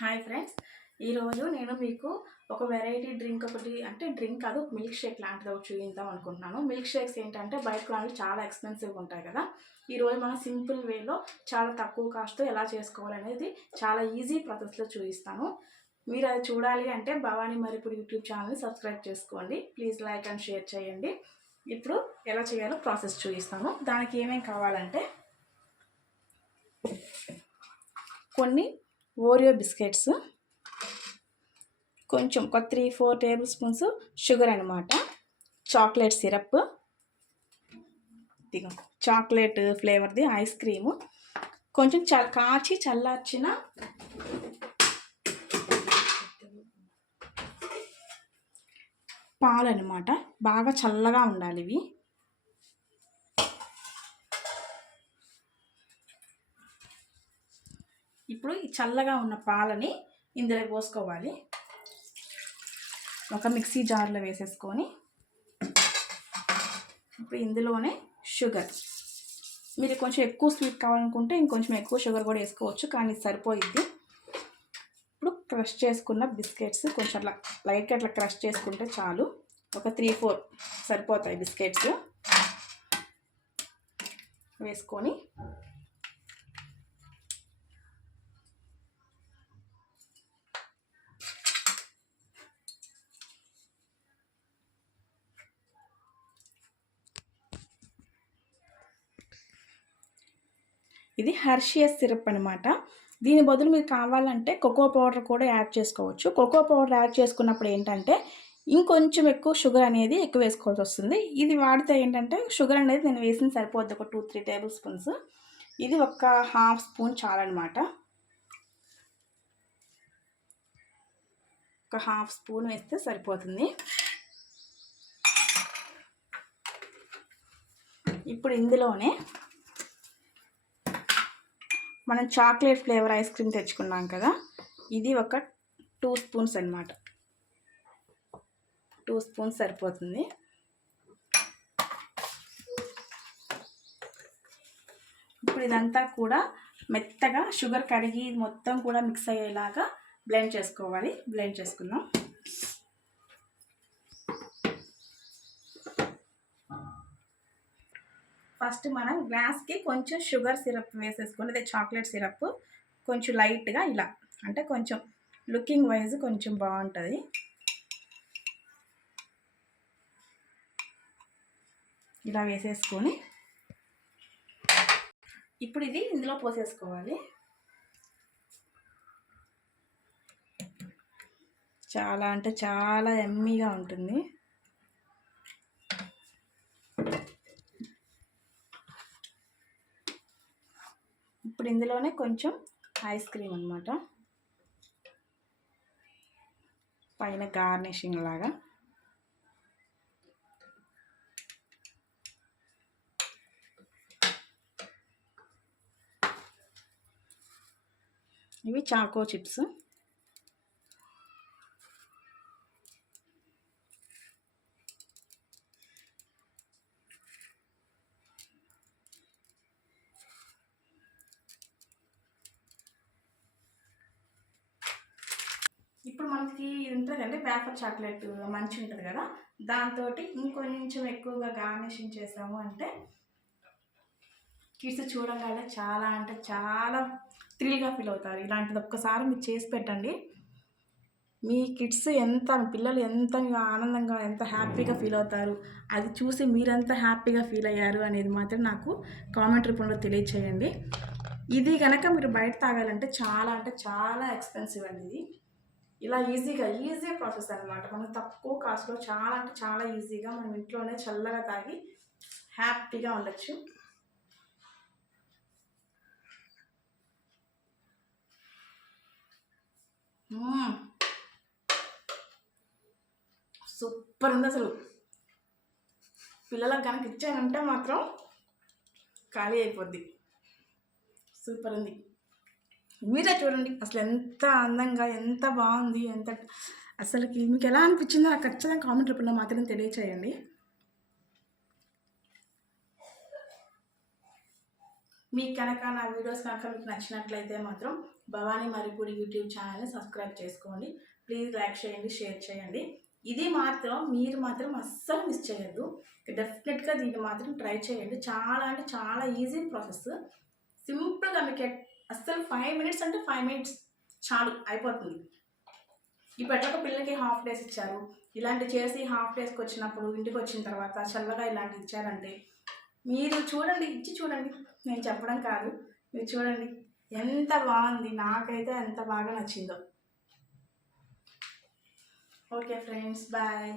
Hi friends ఈరోజు నేను మీకు ఒక వెరైటీ డ్రింక్ ఒకటి అంటే డ్రింక్ కాదు మిల్క్ షేక్ లాంటిది ఒకటి చూపిద్దాం అనుకుంటున్నాను. మిల్క్ షేక్స్ ఏంటంటే బయట లాంటివి చాలా ఎక్స్పెన్సివ్గా ఉంటాయి కదా. ఈరోజు మనం సింపుల్ వేలో చాలా తక్కువ కాస్ట్తో ఎలా చేసుకోవాలనేది చాలా ఈజీ ప్రాసెస్లో చూపిస్తాను మీరు అది చూడాలి అంటే భవానీ మరిపుడు యూట్యూబ్ ఛానల్ని సబ్స్క్రైబ్ చేసుకోండి. ప్లీజ్ లైక్ అండ్ షేర్ చేయండి. ఇప్పుడు ఎలా చేయాలో ప్రాసెస్ చూపిస్తాను దానికి ఏమేమి కావాలంటే కొన్ని ఓరియో బిస్కెట్స్ కొంచెం ఒక three four tablespoons sugar అనమాట చాక్లెట్ సిరప్ ఇదిగో చాక్లెట్ ఫ్లేవర్ది ఐస్ క్రీము కొంచెం చ కాచి చల్లార్చిన పాలు అనమాట బాగా చల్లగా ఉండాలి ఇవి. ఇప్పుడు ఈ చల్లగా ఉన్న పాలని ఇందులో పోసుకోవాలి. ఒక మిక్సీ జార్లో వేసేసుకొని ఇప్పుడు ఇందులోనే షుగర్. మీరు కొంచెం ఎక్కువ స్వీట్ కావాలనుకుంటే ఇంకొంచెం ఎక్కువ షుగర్ కూడా వేసుకోవచ్చు కానీ సరిపోయిద్ది. ఇప్పుడు క్రష్ చేసుకున్న బిస్కెట్స్ కొంచెం అట్లా లైట్గా అట్లా క్రష్ చేసుకుంటే చాలు. ఒక త్రీ ఫోర్ సరిపోతాయి బిస్కెట్స్. వేసుకొని ఇది హర్షియస్ సిరప్ అనమాట దీని బదులు మీకు కావాలంటే కోకో పౌడర్ కూడా యాడ్ చేసుకోవచ్చు. కోకో పౌడర్ యాడ్ చేసుకున్నప్పుడు ఏంటంటే ఇంకొంచెం ఎక్కువ షుగర్ అనేది ఎక్కువ వేసుకోవాల్సి వస్తుంది. ఇది వాడితే ఏంటంటే షుగర్ అనేది నేను వేసిన సరిపోద్ది. ఒక టూ త్రీ టేబుల్ స్పూన్స్ ఇది ఒక హాఫ్ స్పూన్ చాలన్నమాట ఒక హాఫ్ స్పూన్ వేస్తే సరిపోతుంది. ఇప్పుడు ఇందులోనే మనం చాక్లెట్ ఫ్లేవర్ ఐస్ క్రీమ్ తెచ్చుకున్నాం కదా ఇది ఒక టూ స్పూన్స్ అనమాట టూ స్పూన్స్ సరిపోతుంది. ఇప్పుడు ఇదంతా కూడా మెత్తగా షుగర్ కడిగి మొత్తం కూడా మిక్స్ అయ్యేలాగా బ్లెండ్ చేసుకోవాలి. బ్లెండ్ చేసుకుందాం. ఫస్ట్ మనం గ్లాస్కి కొంచెం షుగర్ సిరప్ వేసేసుకొని అదే చాక్లెట్ సిరప్ కొంచెం లైట్గా ఇలా అంటే కొంచెం లుకింగ్ వైజ్ కొంచెం బాగుంటుంది. ఇలా వేసేసుకొని ఇప్పుడు ఇది ఇందులో పోసేసుకోవాలి. చాలా అంటే చాలా ఎమ్మీగా ఉంటుంది. ఇప్పుడు ఇందులోనే కొంచెం ఐస్ క్రీమ్ అనమాట పైన గార్నిషింగ్ లాగా. ఇవి చాకో చిప్స్. ఇప్పుడు మనకి ఉంటుంది అంటే వేఫర్ చాక్లెట్ మంచి ఉంటుంది కదా దాంతో ఇంకొంచెం ఎక్కువగా గార్నిషింగ్ చేసాము అంటే కిడ్స్ చూడగానే చాలా అంటే చాలా థ్రిల్గా ఫీల్ అవుతారు. ఇలాంటిది ఒక్కసారి మీరు చేసి పెట్టండి. మీ కిడ్స్ ఎంత పిల్లలు ఎంత ఆనందంగా ఎంత హ్యాపీగా ఫీల్ అవుతారు అది చూసి మీరెంత హ్యాపీగా ఫీల్ అయ్యారు అనేది మాత్రం నాకు కామెంట్ రూపంలో తెలియచేయండి. ఇది కనుక మీరు బయట తాగాలంటే చాలా అంటే చాలా ఎక్స్పెన్సివ్ అండి ఇది. ఇలా ఈజీగా ఈజీ ప్రాసెస్ అనమాట మనం తక్కువ కాస్ట్లో చాలా అంటే చాలా ఈజీగా మనం ఇంట్లోనే చల్లగా తాగి హ్యాపీగా ఉండొచ్చు. సూపర్ ఉంది అసలు. పిల్లలకు కనుక ఇచ్చానంటే మాత్రం ఖాళీ అయిపోద్ది. సూపర్ ఉంది. మీరే చూడండి. అసలు ఎంత అందంగా ఎంత బాగుంది ఎంత అసలుకి మీకు ఎలా అనిపించిందో నాకు ఖచ్చితంగా కామెంట్ రూపంలో మాత్రం తెలియచేయండి. మీకు కనుక నా వీడియోస్ కనుక మీకు నచ్చినట్లయితే మాత్రం భవానీ మరిపూడి యూట్యూబ్ ఛానల్ని సబ్స్క్రైబ్ చేసుకోండి. ప్లీజ్ లైక్ చేయండి షేర్ చేయండి. ఇది మాత్రం మీరు మాత్రం అస్సలు మిస్ చేయొద్దు. డెఫినెట్గా దీన్ని మాత్రం ట్రై చేయండి. చాలా అంటే చాలా ఈజీ ప్రాసెస్. సింపుల్గా మీకు ఎట్- అస్సలు ఫైవ్ మినిట్స్ అంటే ఫైవ్ మినిట్స్ చాలు అయిపోతుంది. ఇప్పుడు ఎట్లా పిల్లలకి హాఫ్ డేస్ ఇచ్చారు? ఇలాంటి చేసి హాఫ్ డేస్కి వచ్చినప్పుడు ఇంటికి వచ్చిన తర్వాత చల్లగా ఇలాంటివి ఇచ్చారంటే మీరు చూడండి ఇచ్చి చూడండి. నేను చెప్పడం కాదు. మీరు చూడండి ఎంత బాగుంది. నాకైతే ఎంత బాగా నచ్చిందో. Okay friends bye